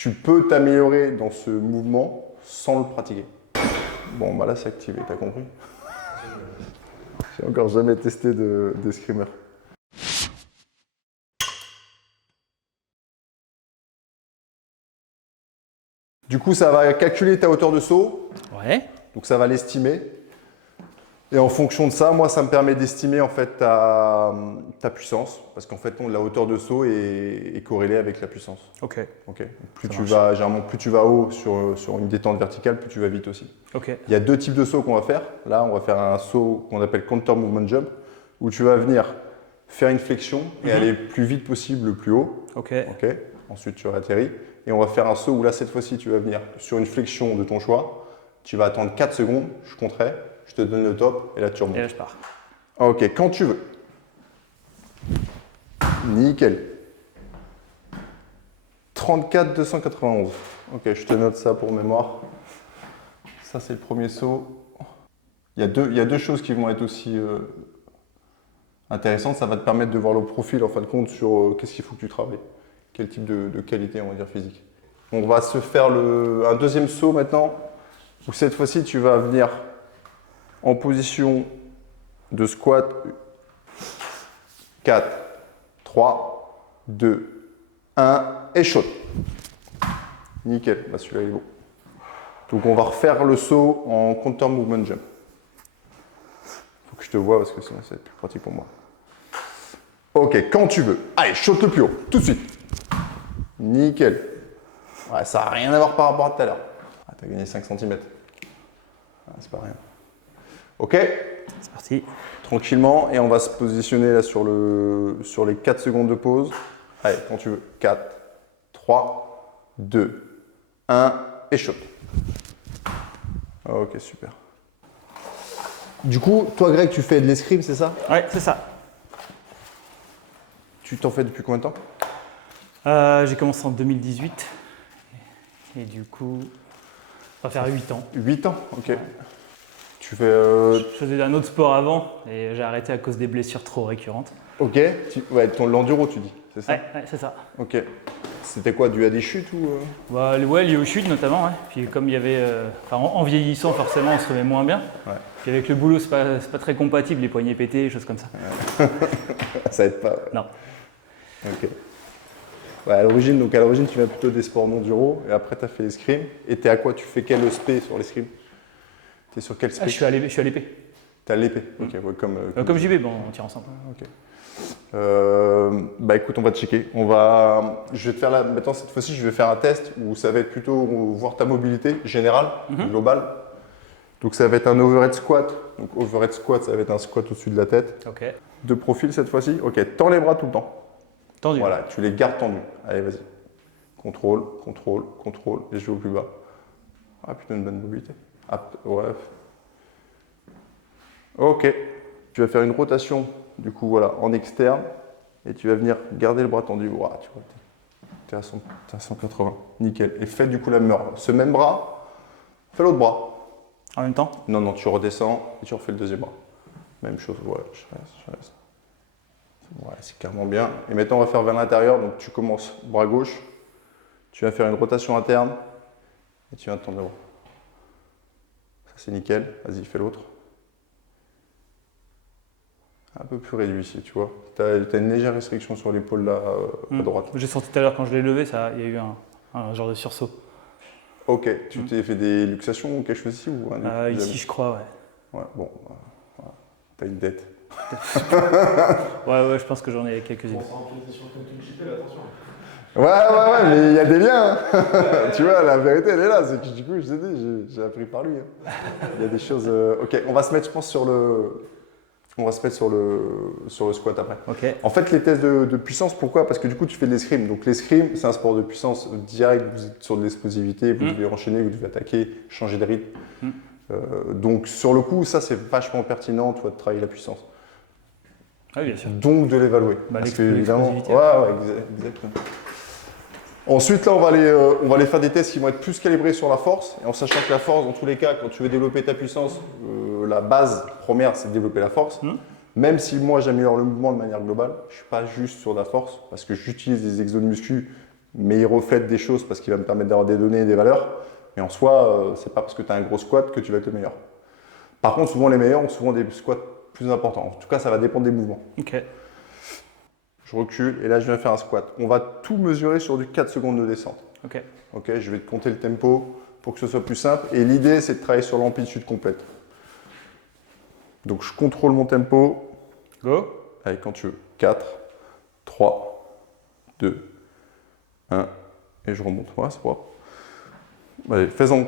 Tu peux t'améliorer dans ce mouvement sans le pratiquer. Bon, bah là, c'est activé, t'as compris? J'ai encore jamais testé d'escrimer. Du coup, ça va calculer ta hauteur de saut. Ouais. Donc, ça va l'estimer. Et en fonction de ça, moi, ça me permet d'estimer en fait ta puissance. Parce qu'en fait, la hauteur de saut est corrélée avec la puissance. Ok. Ok. Généralement, plus tu vas haut sur une détente verticale, plus tu vas vite aussi. Ok. Il y a deux types de sauts qu'on va faire. Là, on va faire un saut qu'on appelle counter movement jump, où tu vas venir faire une flexion et aller le plus vite possible, le plus haut. Ok. Ok. Ensuite, tu atterris. Et on va faire un saut où là, cette fois-ci, tu vas venir sur une flexion de ton choix. Tu vas attendre 4 secondes, je compterai, je te donne le top et là, tu remontes. Et là, je pars. Ok, quand tu veux. Nickel. 34 291. Ok, je te note ça pour mémoire. Ça, c'est le premier saut. Il y a deux choses qui vont être aussi intéressantes. Ça va te permettre de voir le profil en fin de compte sur qu'est-ce qu'il faut que tu travailles. Quel type de qualité, on va dire, physique. On va se faire un deuxième saut maintenant, où cette fois-ci, tu vas venir en position de squat. 4, 3, 2, 1 et shot. Nickel, bah celui-là il est beau. Donc on va refaire le saut en counter movement jump. Faut que je te vois parce que sinon ça va être plus pratique pour moi. Ok, quand tu veux. Allez, shot le plus haut, tout de suite. Nickel. Ouais, ça n'a rien à voir par rapport à tout à l'heure. Ah, t'as gagné 5 cm. Ah, c'est pas rien. Ok, C'est parti. tranquillement, et on va se positionner là sur les 4 secondes de pause. Allez, quand tu veux. 4, 3, 2, 1 et shot. Ok, super. Du coup, toi Greg, tu fais de l'escrime, c'est ça? Ouais, c'est ça. Tu t'en fais depuis combien de temps? J'ai commencé en 2018. Et du coup, ça va faire 8 ans. 8 ans, ok. Tu fais... Je faisais un autre sport avant et j'ai arrêté à cause des blessures trop récurrentes. Ok, ouais, l'enduro tu dis, c'est ça? Ouais, c'est ça. Ok. C'était quoi, dû à des chutes ou... Bah, ouais, lié aux chutes notamment. Ouais. Puis comme il y avait, en vieillissant forcément, on se remet moins bien. Ouais. Puis avec le boulot, c'est pas très compatible, les poignets pétés, des choses comme ça. Ça aide pas. Ouais. Non. Ok. Ouais, à l'origine, tu viens plutôt des sports non-duro et après tu as fait l'escrime. Et t'es à quoi? Tu fais quel spé sur l'escrime? T'es sur quel spé? Je suis à l'épée. T'es à l'épée. Ok, ouais, Comme JB, bon, on tire ensemble. Ok. Bah écoute, on va checker. Je vais te faire là, maintenant cette fois-ci, je vais faire un test où ça va être plutôt voir ta mobilité générale, globale. Donc ça va être un overhead squat. Donc overhead squat, ça va être un squat au-dessus de la tête. Ok. De profil cette fois-ci. Ok, tends les bras tout le temps. Tendu. Voilà, tu les gardes tendus. Allez, vas-y. Contrôle, contrôle, contrôle. Et je vais au plus bas. Ah putain, une bonne mobilité. Ah, ouais. Ok. Tu vas faire une rotation, du coup, voilà, en externe. Et tu vas venir garder le bras tendu. Wow, tu vois, t'es à 180. Nickel. Et fais du coup la même heure. Ce même bras, fais l'autre bras. En même temps? Non, non, tu redescends et tu refais le deuxième bras. Même chose, voilà, je reste. Ouais, c'est carrément bien. Et maintenant, on va faire vers l'intérieur. Donc, tu commences bras gauche. Tu vas faire une rotation interne. Et tu viens de tendre le bras. Ça, c'est nickel. Vas-y, fais l'autre. Un peu plus réduit ici, tu vois. Tu as une légère restriction sur l'épaule là, à droite. J'ai senti tout à l'heure quand je l'ai levé, il y a eu un genre de sursaut. Ok, tu t'es fait des luxations ou quelque chose ici ou Ici, je crois, ouais. Ouais, bon, voilà. T'as une dette. Ouais, je pense que j'en ai quelques-unes. Bon, c'est en position comme tu le chipais, attention. Ouais, mais il y a des liens. Hein. Tu vois, la vérité, elle est là. C'est que du coup, je t'ai dit, j'ai appris par lui. Hein. Il y a des choses. Ok, on va se mettre, je pense, sur le squat après. Ok. En fait, les tests de puissance, pourquoi? Parce que du coup, tu fais de l'escrime. Donc, l'escrime, c'est un sport de puissance direct. Vous êtes sur de l'explosivité, vous devez enchaîner, vous devez attaquer, changer de rythme. Donc, sur le coup, ça, c'est vachement pertinent, toi, de travailler la puissance. Ah oui, bien sûr. Donc, de l'évaluer. Bah, Parce que, évidemment, l'explosivité. ouais, exactement. Ensuite, là, on va aller faire des tests qui vont être plus calibrés sur la force. Et en sachant que la force, dans tous les cas, quand tu veux développer ta puissance, la base première, c'est de développer la force. Même si moi, j'améliore le mouvement de manière globale, je ne suis pas juste sur la force parce que j'utilise des exos de muscu mais il reflète des choses parce qu'il va me permettre d'avoir des données et des valeurs. Mais en soi, c'est pas parce que tu as un gros squat que tu vas être le meilleur. Par contre, souvent les meilleurs ont souvent des squats plus importants. En tout cas, ça va dépendre des mouvements. Ok. Je recule et là, je viens faire un squat. On va tout mesurer sur du 4 secondes de descente. Ok. Ok, je vais te compter le tempo pour que ce soit plus simple. Et l'idée, c'est de travailler sur l'amplitude complète. Donc, je contrôle mon tempo. Go. Allez, quand tu veux. 4, 3, 2, 1. Et je remonte. Ouais, c'est propre. Allez, fais-en.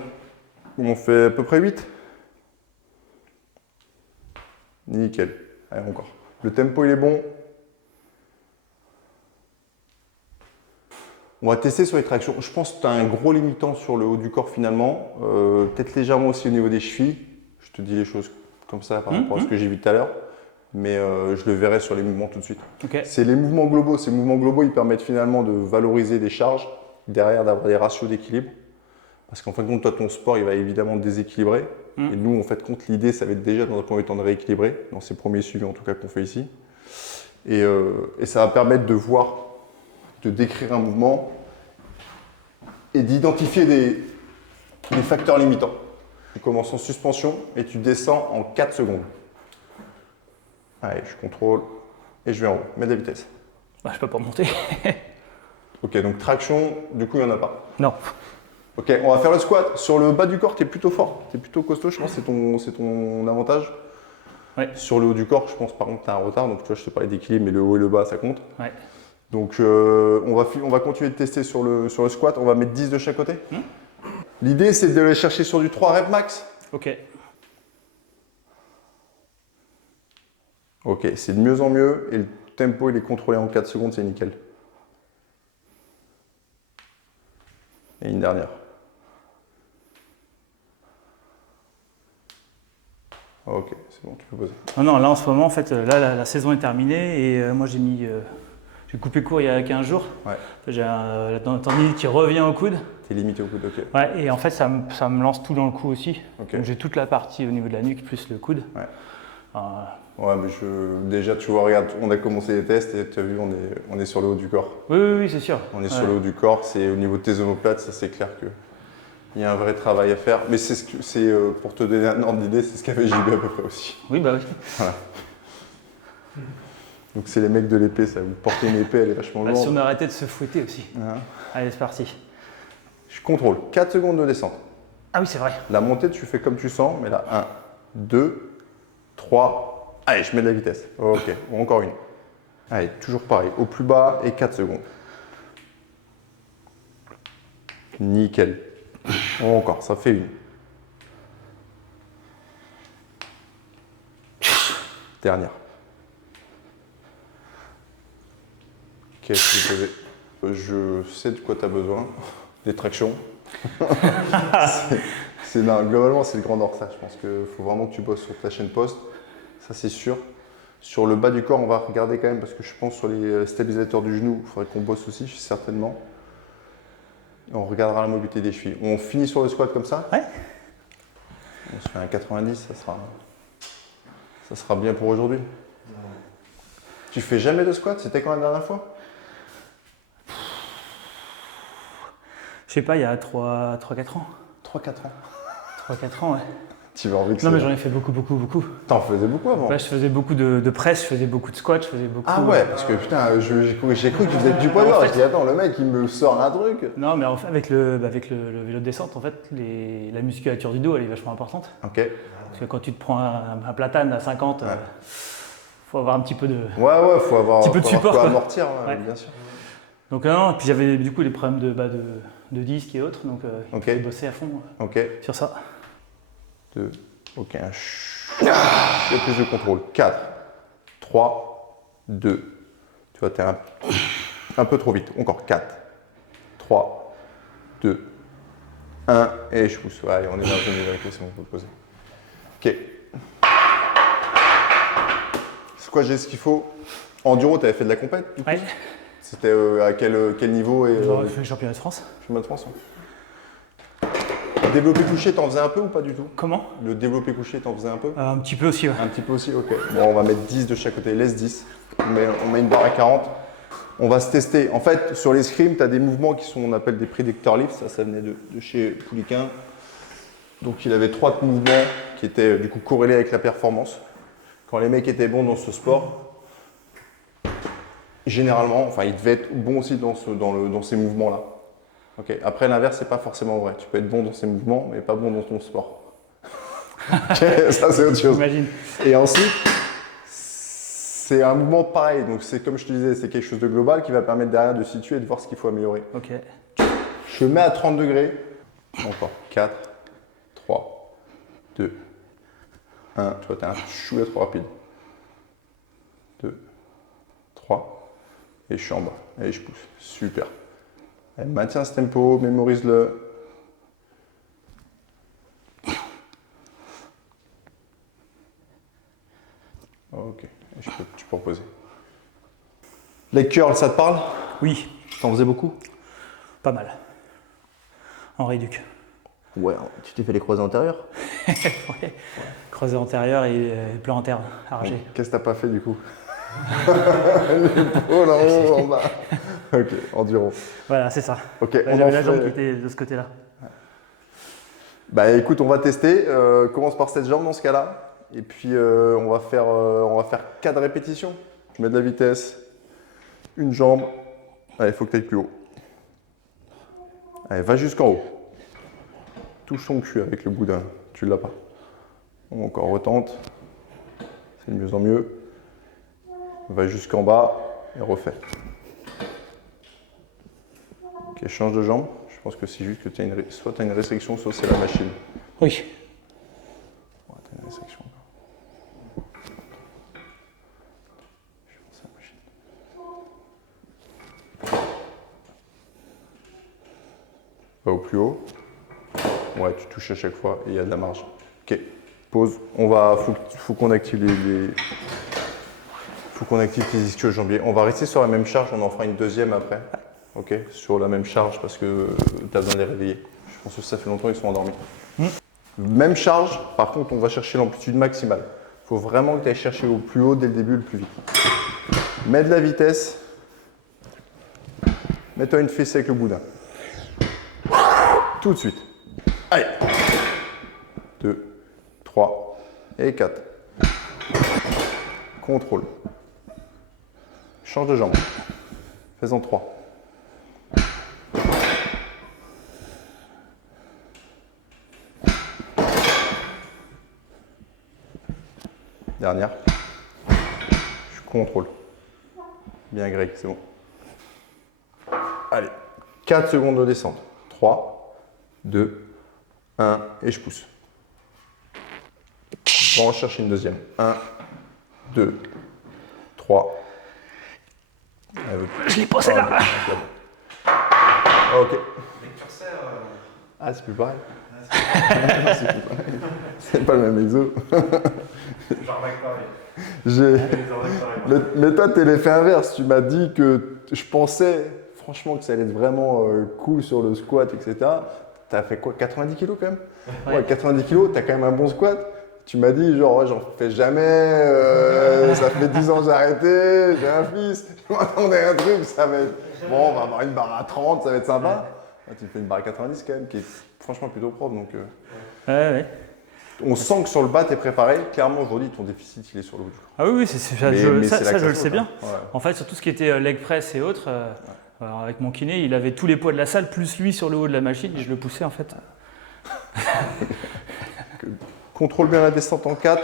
On fait à peu près 8. Nickel. Allez, encore. Le tempo, il est bon. On va tester sur les tractions. Je pense que tu as un gros limitant sur le haut du corps finalement. Peut-être légèrement aussi au niveau des chevilles. Je te dis les choses comme ça par rapport à ce que j'ai vu tout à l'heure. Mais je le verrai sur les mouvements tout de suite. Ok. C'est les mouvements globaux. Ces mouvements globaux, ils permettent finalement de valoriser des charges, derrière d'avoir des ratios d'équilibre. Parce qu'en fin de compte, toi, ton sport, il va évidemment te déséquilibrer. Et nous, en fait, compte l'idée, ça va être déjà dans un premier temps de rééquilibrer, dans ces premiers suivis en tout cas qu'on fait ici. Et ça va permettre de voir, de décrire un mouvement et d'identifier des facteurs limitants. Tu commences en suspension et tu descends en 4 secondes. Allez, je contrôle et je vais en haut. Mets de la vitesse. Bah, je peux pas monter. Ok, donc traction, du coup, il n'y en a pas. Non. Ok, on va faire le squat. Sur le bas du corps, tu es plutôt fort, tu es plutôt costaud, je pense que c'est ton avantage. Ouais. Sur le haut du corps, je pense par contre tu as un retard, donc tu vois, je te parlais d'équilibre, mais le haut et le bas, ça compte. Ouais. Donc on va continuer de tester sur le squat, on va mettre 10 de chaque côté. L'idée, c'est d'aller chercher sur du 3 reps max. Ok. Ok, c'est de mieux en mieux, et le tempo, il est contrôlé en 4 secondes, c'est nickel. Et une dernière. Ok, c'est bon, tu peux poser. Non, là en ce moment, en fait, là la saison est terminée et moi j'ai coupé court il y a 15 jours. Ouais. J'ai la tendinite qui revient au coude. T'es limité au coude, ok. Ouais, et en fait, ça me lance tout dans le cou aussi. Ok. Donc j'ai toute la partie au niveau de la nuque plus le coude. Ouais. Ouais, mais déjà, tu vois, regarde, on a commencé les tests et tu as vu, on est sur le haut du corps. Oui, c'est sûr. On est sur le haut du corps, c'est au niveau de tes omoplates, ça c'est clair que il y a un vrai travail à faire. Mais c'est pour te donner un ordre d'idée, c'est ce qu'avait JB à peu près aussi. Oui, bah oui. Voilà. Donc c'est les mecs de l'épée, ça. Vous portez une épée, elle est vachement Bah, lourde. si on arrêtait de se fouetter aussi. Hein. Allez, c'est parti. Je contrôle 4 secondes de descente. Ah oui, c'est vrai. La montée, tu fais comme tu sens, mais là, 1, 2, 3. Allez, je mets de la vitesse. Ok, encore une. Allez, toujours pareil, au plus bas et 4 secondes. Nickel. Encore, ça fait une. Dernière. Qu'est-ce que je faisais? Je sais de quoi tu as besoin. Des tractions. Globalement, c'est le grand nord, ça. Je pense qu'il faut vraiment que tu bosses sur ta chaîne poste. Ça, c'est sûr. Sur le bas du corps, on va regarder quand même parce que je pense sur les stabilisateurs du genou, il faudrait qu'on bosse aussi, certainement. Et on regardera la mobilité des chevilles. On finit sur le squat comme ça? Ouais. On se fait un 90, ça sera bien pour aujourd'hui. Tu fais jamais de squat? C'était quand la dernière fois? Je sais pas, il y a 3-4 ans. 3-4 ans. 3-4 ans, ouais. Tu vas envie que Non, mais j'en ai fait beaucoup. T'en faisais beaucoup avant? Ouais, je faisais beaucoup de presse, je faisais beaucoup de squat, je faisais beaucoup. Ah ouais, parce que putain, j'ai cru que tu faisais du poids lourd. Je dis attends, le mec il me sort un truc. Non, mais en fait, avec le vélo de descente, en fait, la musculature du dos, elle est vachement importante. Ok. Parce que quand tu te prends un platane à 50, faut avoir un petit peu de. Ouais, faut avoir petit peu de support, quoi quoi. amortir, Ouais. bien sûr. Donc non, et puis j'avais du coup les problèmes de disques et autres, donc j'ai bossé à fond Ok. sur ça. 2, ok, et plus de contrôle. 4, 3, 2. Tu vois, t'es un peu trop vite. Encore 4, 3, 2, 1. Et je pousse. Allez, on est dans une vérité, c'est bon, on peut poser. Ok. C'est quoi, j'ai ce qu'il faut. Enduro, tu avais fait de la compète? Ouais. C'était à quel niveau et, Genre, je fais le championnat de France. Championnat de France. Le développé couché, t'en faisais un peu ou pas du tout? Comment? Le développé couché, t'en faisais un peu? Un petit peu aussi, ouais. Un petit peu aussi, ok. Bon, on va mettre 10 de chaque côté, laisse 10. On met une barre à 40. On va se tester. En fait, sur l'escrime, tu as des mouvements qui sont, on appelle des predictor lifts. Ça venait de chez Pouliquin. Donc, il avait 3 mouvements qui étaient du coup corrélés avec la performance. Quand les mecs étaient bons dans ce sport, généralement, enfin, ils devaient être bons aussi dans ces mouvements-là. Okay. Après, l'inverse, c'est pas forcément vrai. Tu peux être bon dans ces mouvements, mais pas bon dans ton sport. Okay, ça, c'est autre chose. J'imagine. Et ensuite, c'est un mouvement pareil. Donc, c'est comme je te disais, c'est quelque chose de global qui va permettre derrière de situer et de voir ce qu'il faut améliorer. Ok. Je mets à 30 degrés. Encore. 4, 3, 2, 1. Tu vois, t'es un chouette trop rapide. 2, 3. Et je suis en bas. Et je pousse. Super. Allez, maintiens ce tempo, mémorise-le. Ok, tu peux reposer. Les curls, ça te parle? Oui, T'en faisais beaucoup? pas mal. En réduc. Ouais, tu t'es fait les croisés antérieurs? Ouais. Creuset antérieur et plan interne, argé. Qu'est-ce que t'as pas fait du coup? L'épaule en haut, en bas. Ok, enduro. Voilà, c'est ça. Ok, Là, on en j'avais la jambe qui fait... était de ce côté-là. Bah écoute, on va tester. Commence par cette jambe dans ce cas-là. Et puis on va faire 4 répétitions. Je mets de la vitesse. Une jambe. Allez, il faut que tu ailles plus haut. Allez, va jusqu'en haut. Touche ton cul avec le boudin. Tu l'as pas. Encore retente. C'est de mieux en mieux. Va jusqu'en bas et refais. Ok, change de jambe. Je pense que c'est juste que soit tu as une restriction, soit c'est la machine. Oui. Ouais, tu as une restriction. Je pense que c'est la machine. Va au plus haut. Ouais, tu touches à chaque fois et il y a de la marge. Ok, pause. Faut qu'on active faut qu'on active tes ischio-jambiers. On va rester sur la même charge, on en fera une deuxième après. Ok, sur la même charge parce que tu as besoin de les réveiller. Je pense que ça fait longtemps qu'ils sont endormis. Même charge, par contre, on va chercher l'amplitude maximale. Il faut vraiment que tu ailles chercher au plus haut dès le début, le plus vite. Mets de la vitesse. Mets-toi une fessée avec le boudin. Tout de suite. Allez. 2, 3 et 4. Contrôle. Change de jambe. Fais-en 3. Dernière. Je contrôle. Bien Greg, c'est bon. Allez. 4 secondes de descente. 3, 2, 1 et je pousse. On va en chercher une deuxième. 1, 2, 3. Je l'ai posé là. Ok. Les curseurs. Ah, c'est plus pareil. C'est plus pareil. C'est pas le même exo. J'arnaque pareil. J'ai- Les arnaques pareil. Mais toi, t'es l'effet inverse. Tu m'as dit que je pensais franchement que ça allait être vraiment cool sur le squat, etc. T'as fait quoi? 90 kilos quand même? Ouais, 90 kilos, t'as quand même un bon squat. Tu m'as dit, genre, ouais, j'en fais jamais, ça fait 10 ans que j'ai arrêté, j'ai un fils, je m'attendais à un truc, ça va être. Bon, on va avoir une barre à 30, ça va être sympa. Ouais, tu me fais une barre à 90 quand même, qui est franchement plutôt propre. Donc, Ouais. on sent que sur le bas, t'es préparé. Clairement, aujourd'hui, ton déficit, il est sur le haut du corps. Ah oui, ça, Mais je c'est la le casse sais bien. hein. Ouais. En fait, sur tout ce qui était leg press et autres, alors avec mon kiné, il avait tous les poids de la salle, plus lui sur le haut de la machine, et je le poussais en fait. Contrôle bien la descente en 4.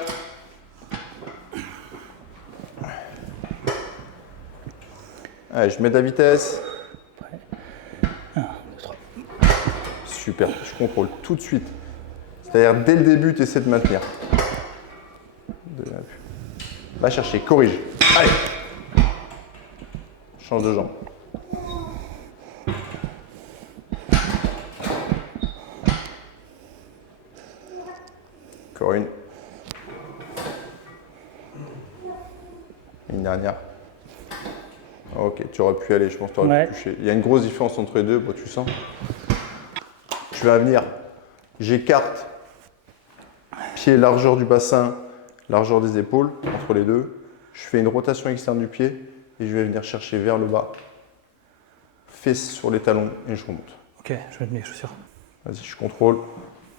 Allez, je mets de la vitesse. 1, 2, 3. Super, je contrôle tout de suite. C'est-à-dire, dès le début, tu essaies de maintenir. Va chercher, corrige. Allez. Change de jambe. Encore une. Une dernière. Ok, tu aurais pu aller, je pense que tu aurais pu toucher. Il y a une grosse différence entre les deux, bon, tu sens. Je vais venir, j'écarte pied, largeur du bassin, largeur des épaules, entre les deux. Je fais une rotation externe du pied, et je vais venir chercher vers le bas. Fesses sur les talons et je remonte. Ok, je vais mettre mes chaussures. Vas-y, je contrôle,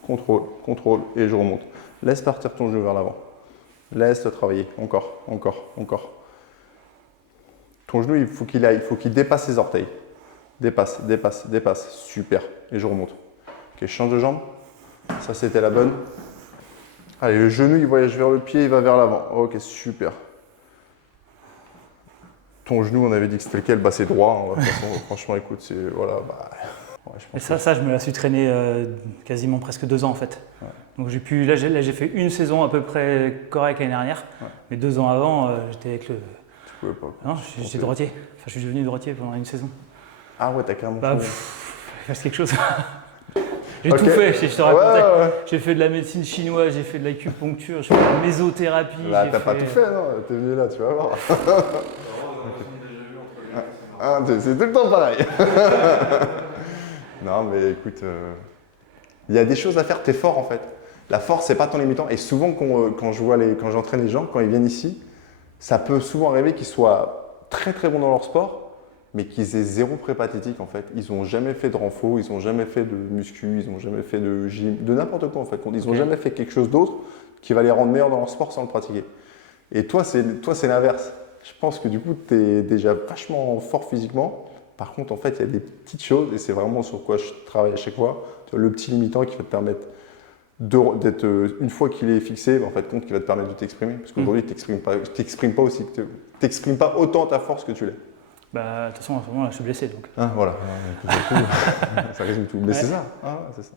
contrôle, contrôle et je remonte. Laisse partir ton genou vers l'avant. Laisse-le travailler. Encore, encore, encore. Ton genou, il faut qu'il dépasse ses orteils. Dépasse, dépasse, dépasse. Super. Et je remonte. Ok, je change de jambe. Ça, c'était la bonne. Allez, le genou, il voyage vers le pied, il va vers l'avant. Ok, super. Ton genou, on avait dit que c'était lequel? Bah, c'est droit. Hein. De toute façon, franchement, écoute, c'est. Voilà. Bah, ouais, je Et pense ça, je me la suis traîné quasiment presque 2 ans en fait. Ouais. Donc là, j'ai fait une saison à peu près correcte l'année dernière. Ouais. Mais 2 ans avant, j'étais avec le. Tu pouvais pas. Non, j'étais droitier. Enfin, je suis devenu droitier pendant une saison. Ah ouais, t'as carrément. Bah, fasse quelque chose. J'ai tout fait, je te racontais. Ouais. J'ai fait de la médecine chinoise, j'ai fait de l'acupuncture, j'ai fait de la mésothérapie. Bah, t'as pas tout fait, non? T'es venu là, tu vas voir. Ah, c'est tout le temps pareil. Non, mais écoute, il y a des choses à faire, t'es fort en fait. La force, c'est pas ton limitant. Et souvent, quand j'entraîne les gens, quand ils viennent ici, ça peut souvent arriver qu'ils soient très très bons dans leur sport, mais qu'ils aient zéro pré-pathétique en fait. Ils n'ont jamais fait de renfo, ils n'ont jamais fait de muscu, ils n'ont jamais fait de gym, de n'importe quoi en fait. Ils n'ont jamais fait quelque chose d'autre qui va les rendre meilleurs dans leur sport sans le pratiquer. Et toi, c'est l'inverse. Je pense que du coup, tu es déjà vachement fort physiquement. Par contre, en fait, il y a des petites choses, et c'est vraiment sur quoi je travaille à chaque fois. Tu as le petit limitant qui va te permettre d'être, une fois qu'il est fixé, en fait, compte qui va te permettre de t'exprimer. Parce qu'aujourd'hui, tu n'exprimes pas autant ta force que tu l'es. Bah, de toute façon, en ce moment, là, je suis blessé. Donc. Ah, voilà. Ça résume tout. Mais c'est ça. Ah, c'est ça.